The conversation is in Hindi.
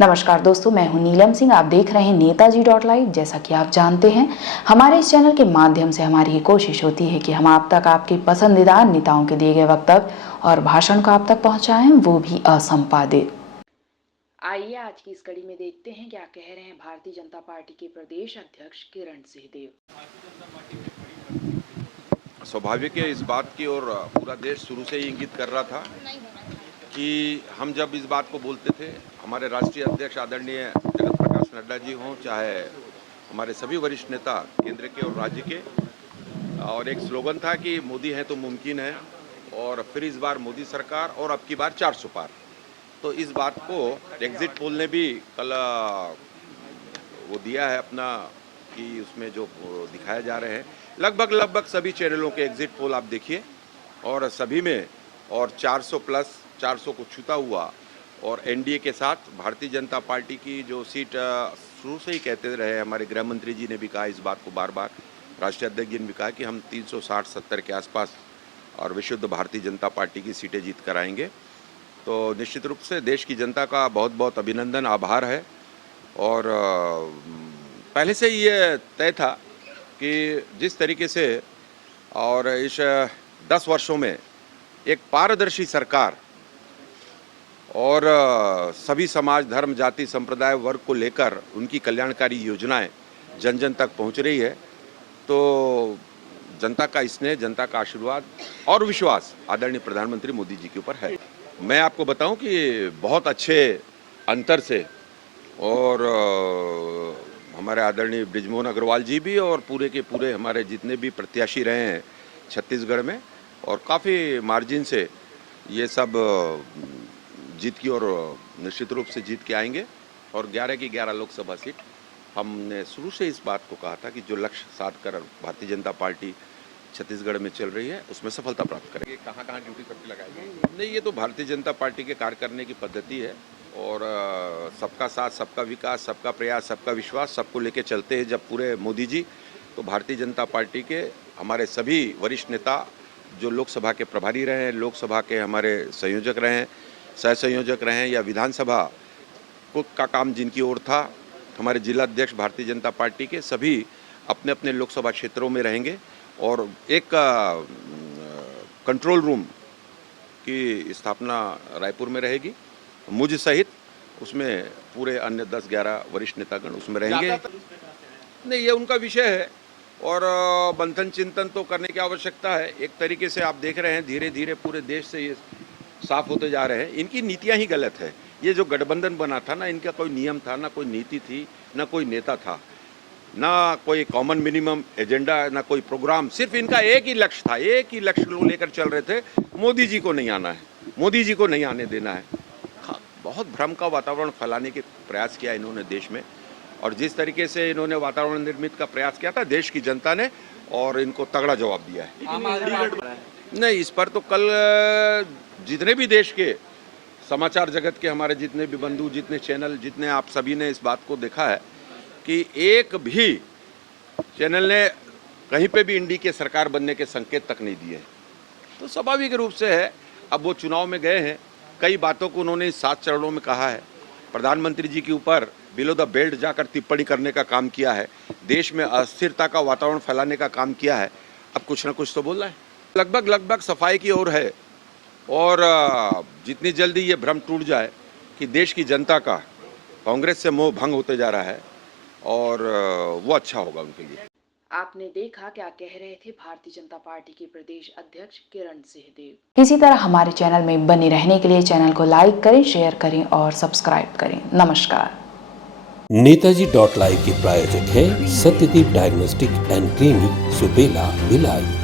नमस्कार दोस्तों, मैं हूं नीलम सिंह। आप देख रहे हैं नेताजी .live। जैसा कि आप जानते हैं, हमारे इस चैनल के माध्यम से हमारी ये कोशिश होती है कि हम आप तक आपके पसंदीदा नेताओं के दिए गए वक्तव्य और भाषण को आप तक पहुंचाएं, वो भी असंपादित। आइए आज की इस कड़ी में देखते हैं क्या कह रहे हैं भारतीय जनता पार्टी के प्रदेश अध्यक्ष किरण सिंहदेव। स्वाभाविक है इस बात की, और पूरा देश शुरू से ही इंगित कर रहा था कि हम जब इस बात को बोलते थे, हमारे राष्ट्रीय अध्यक्ष आदरणीय जगत प्रकाश नड्डा जी हों, चाहे हमारे सभी वरिष्ठ नेता केंद्र के और राज्य के, और एक स्लोगन था कि मोदी है तो मुमकिन है, और फिर इस बार मोदी सरकार, और अब की बार 400 पार। तो इस बात को एग्जिट पोल ने भी कल वो दिया है अपना, कि उसमें जो दिखाए जा रहे हैं लगभग सभी चैनलों के एग्जिट पोल आप देखिए, और सभी में और 400 प्लस 400 को छूता हुआ, और एनडीए के साथ भारतीय जनता पार्टी की जो सीट शुरू से ही कहते रहे, हमारे गृह मंत्री जी ने भी कहा इस बात को बार बार, राष्ट्रीय अध्यक्ष जी ने भी कहा कि हम 360-70 के आसपास और विशुद्ध भारतीय जनता पार्टी की सीटें जीत कर आएंगे। तो निश्चित रूप से देश की जनता का बहुत बहुत अभिनंदन, आभार है। और पहले से ये तय था कि जिस तरीके से और इस 10 वर्षों में एक पारदर्शी सरकार और सभी समाज, धर्म, जाति, संप्रदाय, वर्ग को लेकर उनकी कल्याणकारी योजनाएं जन जन तक पहुंच रही है, तो जनता का स्नेह, जनता का आशीर्वाद और विश्वास आदरणीय प्रधानमंत्री मोदी जी के ऊपर है। मैं आपको बताऊं कि बहुत अच्छे अंतर से, और हमारे आदरणीय बृजमोहन अग्रवाल जी भी और पूरे के पूरे हमारे जितने भी प्रत्याशी रहे हैं छत्तीसगढ़ में, और काफ़ी मार्जिन से ये सब जीत की और निश्चित रूप से जीत के आएंगे। और 11 की 11 लोकसभा सीट, हमने शुरू से इस बात को कहा था कि जो लक्ष्य साध कर भारतीय जनता पार्टी छत्तीसगढ़ में चल रही है उसमें सफलता प्राप्त करेंगे। कहाँ ड्यूटी सबकी लगाएगी? नहीं, ये तो भारतीय जनता पार्टी के कार्य करने की पद्धति है, और सबका साथ, सबका विकास, सबका प्रयास, सबका विश्वास, सबको लेके चलते हैं जब पूरे मोदी जी। तो भारतीय जनता पार्टी के हमारे सभी वरिष्ठ नेता जो लोकसभा के प्रभारी रहे हैं, लोकसभा के हमारे संयोजक रहे हैं, सह संयोजक रहे हैं, या विधानसभा को का काम जिनकी ओर था, हमारे जिला अध्यक्ष भारतीय जनता पार्टी के सभी अपने अपने लोकसभा क्षेत्रों में रहेंगे, और एक कंट्रोल रूम की स्थापना रायपुर में रहेगी, मुझ सहित उसमें पूरे अन्य 10-11 वरिष्ठ नेतागण उसमें रहेंगे। नहीं, ये उनका विषय है, और मंथन चिंतन तो करने की आवश्यकता है। एक तरीके से आप देख रहे हैं धीरे धीरे पूरे देश से ये साफ होते जा रहे हैं, इनकी नीतियां ही गलत है। ये जो गठबंधन बना था ना, इनका कोई नियम था ना, कोई नीति थी ना, कोई नेता था ना, कोई कॉमन मिनिमम एजेंडा ना, कोई प्रोग्राम। सिर्फ इनका एक ही लक्ष्य था, एक ही लक्ष्य को लेकर चल रहे थे, मोदी जी को नहीं आना है, मोदी जी को नहीं आने देना है। बहुत भ्रम का वातावरण फैलाने के प्रयास किया इन्होंने देश में, और जिस तरीके से इन्होंने वातावरण निर्मित का प्रयास किया था देश की जनता ने, और इनको तगड़ा जवाब दिया है। नहीं, इस पर तो कल जितने भी देश के समाचार जगत के हमारे जितने भी बंधु, जितने चैनल, जितने आप सभी ने इस बात को देखा है कि एक भी चैनल ने कहीं पे भी इंडी के सरकार बनने के संकेत तक नहीं दिए। तो स्वाभाविक रूप से है, अब वो चुनाव में गए हैं, कई बातों को उन्होंने 7 चरणों में कहा है, प्रधानमंत्री जी के ऊपर बिलो द बेल्ट जाकर टिप्पणी करने का काम किया है, देश में अस्थिरता का वातावरण फैलाने का काम किया है। अब कुछ ना कुछ तो बोलना है। लगभग सफाई की ओर है, और जितनी जल्दी ये भ्रम टूट जाए कि देश की जनता का कांग्रेस से मोह भंग होते जा रहा है, और वो अच्छा होगा उनके लिए। आपने देखा क्या कह रहे थे भारतीय जनता पार्टी के प्रदेश अध्यक्ष किरण सिंहदेव। इसी तरह हमारे चैनल में बने रहने के लिए चैनल को लाइक करें, शेयर करें और सब्सक्राइब करें। नमस्कार। नेताजी .live के प्रायोजक है Satyadeep diagnostic and clinic, Supela, Bhilai.